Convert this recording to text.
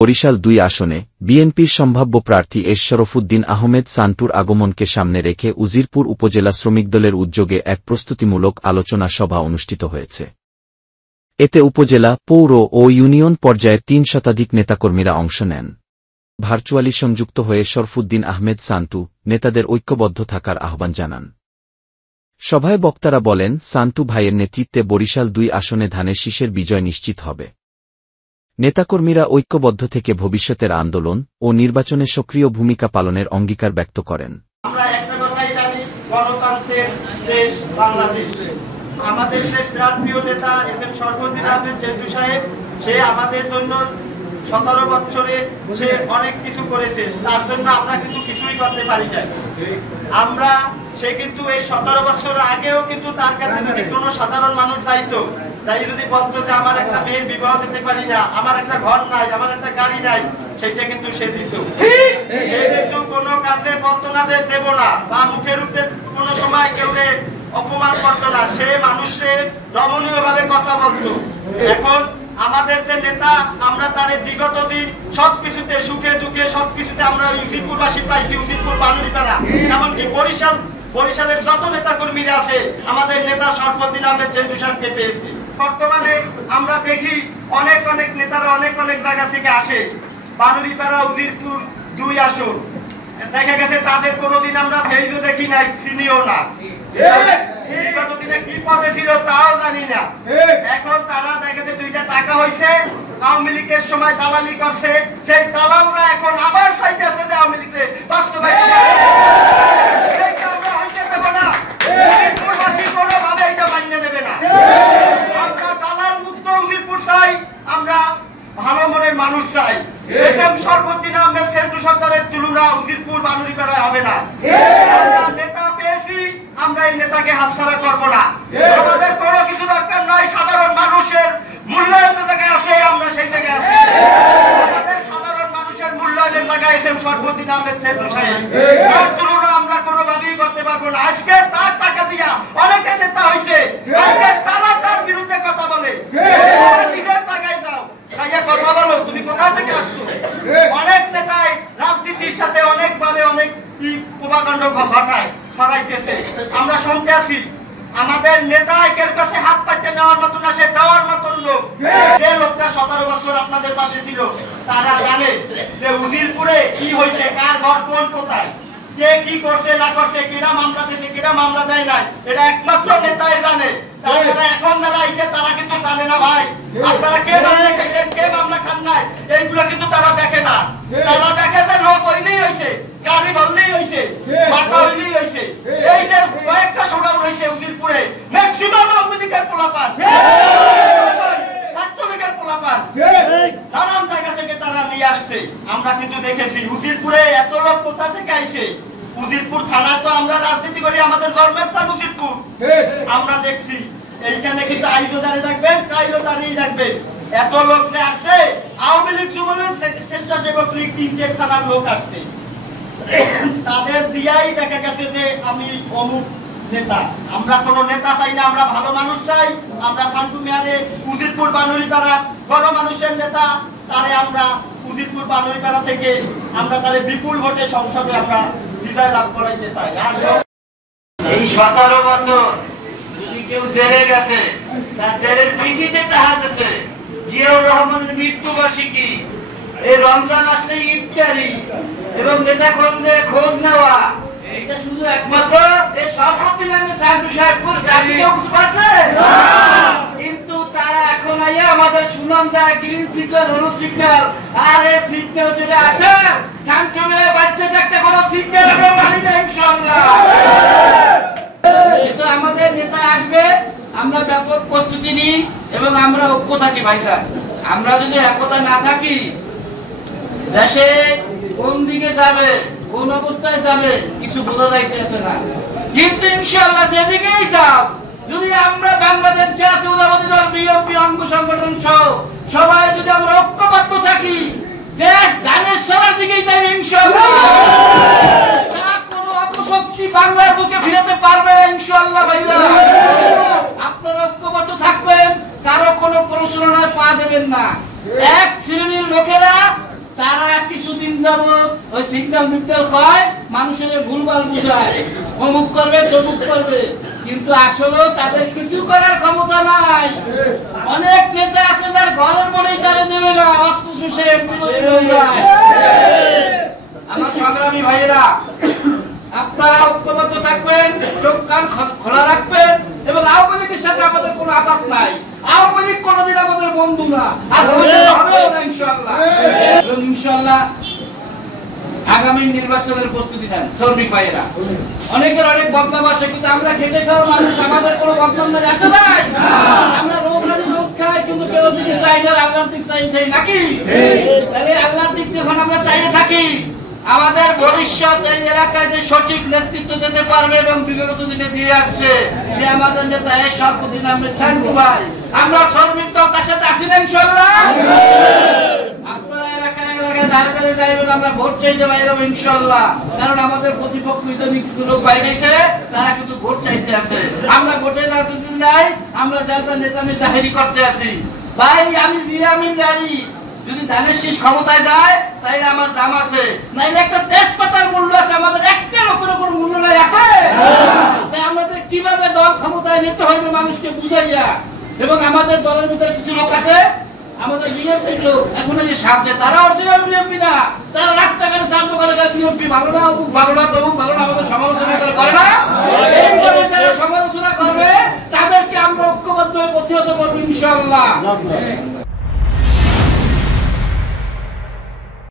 বরিশাল ২ আসনে বিএনপির সম্ভাব্য প্রার্থী এস শরফুদ্দিন আহমেদ সান্টুর আগমনকে সামনে রেখে উজিরপুর উপজেলা শ্রমিক দলের উদ্যোগে এক প্রস্তুতিমূলক আলোচনা সভা অনুষ্ঠিত হয়েছে। এতে উপজেলা, পৌর ও ইউনিয়ন পর্যায়ের ৩ শতাধিক নেতাকর্মীরা অংশ নেন। ভার্চুয়ালি সংযুক্ত হয়ে শরফুদ্দিন আহমেদ সান্টু নেতাদের ঐক্যবদ্ধ থাকার আহ্বান জানান। সভায় বক্তারা বলেন, সান্টু ভাইয়ের নেতৃত্বে বরিশাল ২ আসনে ধানের শীষের বিজয় নিশ্চিত হবে। নেতাকর্মীরা ঐক্যবদ্ধ থেকে ভবিষ্যতের আন্দোলন ও নির্বাচনে সক্রিয় ভূমিকা পালনের অঙ্গীকার ব্যক্ত করেন। আমরা একটা কথাই জানি, গণতন্ত্রের দেশ বাংলাদেশ। আমাদের যে প্রাণপ্রিয় নেতা এস এম শরফুদ্দিন আহমেদ সেন্টু সাহেব, সে আমাদের জন্য ১৭ বছরে সে অনেক কিছু করেছে, তার জন্য আমরা কিন্তু কিছুই করতে পারি না। সে কিন্তু এই ১৭ বছর আগেও কিন্তু তার কাছে যদি কোনো সাধারণ মানুষ যাইতো, তাই যদি বলতো যে আমার একটা মেয়ের বিবাহ দিতে পারি না, আমার একটা ঘর নাই, আমার একটা গাড়ি নাই, সেটা কিন্তু সে দিত। সে কিন্তু কোনো কাজে বলতো না যে দেব না, বা মুখের উপরে কোনো সময় কেউ অপমান করতো না। সে মানুষের রমণীয় ভাবে কথা বলতো। এখন আমাদের যে নেতা, আমরা তার বিগত দিন সবকিছুতে, সুখে দুঃখে সবকিছুতে আমরা উজিরপুরবাসী পাইছি, উজিরপুর বানুড়িপাড়া, এমনকি বরিশালের যত নেতা কর্মীরা আছে, আমাদের নেতা শরফুদ্দিন আহমেদ সেন্টু সাহেবকে পেয়েছে। বর্তমানে আমরা দেখি অনেক নেতারা অনেক জায়গা থেকে আসে। বানুড়িপাড়া উজিরপুর ২ আসন, দেখা গেছে তাদের কোনোদিন আমরা ফেইজও দেখি নাই, চিনিও না। কি পদে ছিল তাও জানি না। এখন তারা দেখেছে 2টা টাকা হয়েছে, আওয়ামী লীগের সময় দালালি করছে, সেই দালালরা এখন আবার চাইতেছে যে আওয়ামী লীগের বাস্তবায়ন হইতে দেব না। উজিরপুরবাসী কোনোভাবে এটা মান্য নেবে না। আমরা দালাল মুক্ত উজিরপুর চাই, আমরা ভালো মনের মানুষ চাই। এস এম শরফুদ্দিন আহমেদ সেন্টু সরকারের তুলনা উজিরপুর বানুড়িপাড়ায় হবে না। আমরা নেতা পেয়েছি, আমরা এই নেতাকে হাতছাড়া করব না। আমাদের কোনো কিছু দরকার নয়, সাধারণ মানুষের মূল্যায়ন জায়গায় আছে, আমরা সেই জায়গায় আছি। আমাদের সাধারণ মানুষের মূল্যায়নের জায়গায় এস এম শরফুদ্দিন আহমেদ সেন্টু সাহেব, তার তুলনা আমরা কোনোভাবেই করতে পারবো না। আজকে তার টাকা দিয়া অনেকে নেতা হয়েছে, আজকে তারা তার বিরুদ্ধে কথা বলে। নিজের টাকায় যাও, কথা বলো, তুমি কোথা থেকে আসছো? অনেক নেতাই রাজনীতির সাথে অনেকভাবে অনেক প্রভাকাণ্ড ঘটায়, ছড়াইতেছে, আমরা শুনতে আছি। আমাদের নেতা একের কাছে হাত পাইতে নেওয়ার মতো না, সে দেওয়ার মতন লোক। যে লোকটা 17 বছর আপনাদের পাশে ছিল, তারা জানে যে উজিরপুরে কি হয়েছে, কার ঘর কোন কোথায়, কে কি করছে না করছে, কিরা মামলা দিয়েছে, কিরা মামলা দেয় নাই, এটা একমাত্র নেতাই জানে। তারা এখন যারা আইছে তারা কিন্তু জানে না ভাই, আপনারা কে মামলা খাইছেন, কে মামলা খান নাই, এইগুলো কিন্তু তারা দেখে না। তারা দেখে যে লোক হইলেই হয়েছে, গাড়ি বললেই হয়েছে, বাটা হইলেই হয়েছে। এই যে কয়েকটা শোডাউন হয়েছে উজিরপুরে, ম্যাক্সিমাম আওয়ামী লীগের পোলাপান, ছাত্রলীগের পোলাপান, নানান জায়গা থেকে তারা নিয়ে আসছে। আমরা কিন্তু দেখেছি উজিরপুরে এত লোক কোথা থেকে আইছে। উজিরপুর থানায় তো আমরা রাজনীতি করি, আমাদের জন্মস্থান উজিরপুর। আমরা দেখছি এইখানে কিন্তু আইজও দাঁড়িয়ে থাকবেন, কাইজও দাঁড়িয়ে থাকবেন। এত লোক যে আসছে, আওয়ামী লীগ, যুবলীগ, স্বেচ্ছাসেবক লীগ, 3-4 থানার লোক আসছে। তাদের দিয়াই দেখা গেছে যে আমি অমুক নেতা। আমরা কোন নেতা চাই না, আমরা ভালো মানুষ চাই। আমরা সান্টু মিয়ারে উজিরপুর বানুড়িপাড়া গণমানুষের নেতা, তারে আমরা উজিরপুর বানুড়িপাড়া থেকে আমরা তারে বিপুল ভোটে সংসদে আমরা বিজয় লাভ করাইতে চাই। আর এই 17 বছর যদি কেউ জেলে গেছে, তার জেলের পিসিতে টাকা দিয়েছে। জিয়াউর রহমানের মৃত্যুবার্ষিকী, এই রমজান আসলে ইফতারি এবং নেতা কর্মীদের খোঁজ নেওয়া, এটা শুধু একমাত্র এই শরফুদ্দিন আহমেদ সান্টু সাহেব করেছে। আপনি কেউ কিছু করছেন? কিন্তু তারা এখন আইয়া আমাদের সুনাম দেয় গ্রিন সিগন্যাল, হলুদ সিগন্যাল, আর এই সিগন্যাল যেটা আছে সান্টু মেয়ে বাচ্চাদের একটা কোনো সিগন্যাল আমরা মানি না ইনশাআল্লাহ। তো আমাদের নেতা আসবে, আমরা ব্যাপক প্রস্তুতি নিই এবং আমরা ঐক্য থাকি ভাইরা। আমরা যদি একতা না থাকি, দেশে কোন দিকে যাবে, কোন অবস্থায় যাবে কিছু বোঝা যাইতেছে না। কিন্তু ইনশাআল্লাহ যেদিকেই যাও, যদি আমরা বাংলাদেশ জাতীয়তাবাদী দল বিএনপি অঙ্গ সংগঠন সহ সবাই যদি আমরা ঐক্যবদ্ধ থাকি, দেশ ধানের সবার দিকেই যাবে ইনশাআল্লাহ। কোনো অপশক্তি বাংলার বুকে ফিরাতে পারবে না ইনশাআল্লাহ। ভাইরা আপনারা ঐক্যবদ্ধ থাকবেন, কারো কোনো প্ররোচনায় পা দেবেন না। এক শ্রেণীর লোকেরা তারা কিছুদিন যাবত ওই সিগন্যাল মিগন্যাল কয়, মানুষের ভুলভাল বুঝায়, অমুক করবে তমুক করবে, কিন্তু আসলে তাদের কিছু করার ক্ষমতা নাই। অনেক নেতা আছে যার ঘরের মনেই তারা দেবে না, অস্ত্র শুষে আমার সংগ্রামী ভাইয়েরা, আপনারা ঐক্যবদ্ধ থাকবেন, চোখ কান খোলা রাখবেন, এবং আওয়ামী লীগের সাথে আমাদের কোনো আঘাত নাই। আওয়ামী লীগ কোনোদিন আমাদের বন্ধু না, আর হবেও না ইনশাআল্লাহ। এবং ইনশাআল্লাহ আগামী নির্বাচনের প্রস্তুতি নেন শ্রমিক ভাইয়েরা। অনেকের অনেক বদনাম আছে, কিন্তু আমরা খেটে খাওয়া মানুষ, আমাদের কোনো বদনাম নাই, আছে ভাই? আমরা রোজ খাই, কিন্তু কেউ দিকে চাই না, আল্লাহর দিক চাই নাকি? তাহলে আল্লাহর দিক যখন আমরা চাইয়ে থাকি, আমাদের ভবিষ্যৎ এই এলাকায় যে সঠিক নেতৃত্ব দিতে পারবে এবং বিগত দিনে দিয়ে আসছে, সে আমাদের নেতা এই সর্বদিন আমরা সান্টু ভাই। আমরা শ্রমিক দল তার সাথে আসি না ইনশাআল্লাহ। আপনারা এলাকায় এলাকায় ধারে ধারে যাইবেন, আমরা ভোট চাইতে বাইরে ইনশাআল্লাহ। কারণ আমাদের প্রতিপক্ষ ইদানিং কিছু লোক বাইরে এসে তারা কিন্তু ভোট চাইতে আসে। আমরা ভোটের রাজনীতি নাই, আমরা যার নেতা আমি জাহিরি করতে আসি। ভাই আমি জিয়ামিন রানী, যদি ধানের শীষ ক্ষমতায় যায় তাই আমার দাম আছে, নাইলে একটা তেজপাতার মূল্য আছে, আমাদের একটা লোকের উপর মূল্য নাই আছে। তাই আমাদের কিভাবে দল ক্ষমতায় নিতে হবে মানুষকে বুঝাইয়া। এবং আমাদের দলের ভিতরে কিছু লোক আছে, আমাদের বিএনপি লোক, এখন এই সামনে তারা অরিজিনাল বিএনপি না, তারা রাস্তাঘাটে চালু করে বিএনপি ভালো না, অমুক ভালো না, তমুক ভালো না, আমাদের সমালোচনা করে না। এইভাবে যারা সমালোচনা করবে তাদেরকে আমরা ঐক্যবদ্ধ হয়ে প্রতিহত করবো ইনশাআল্লাহ।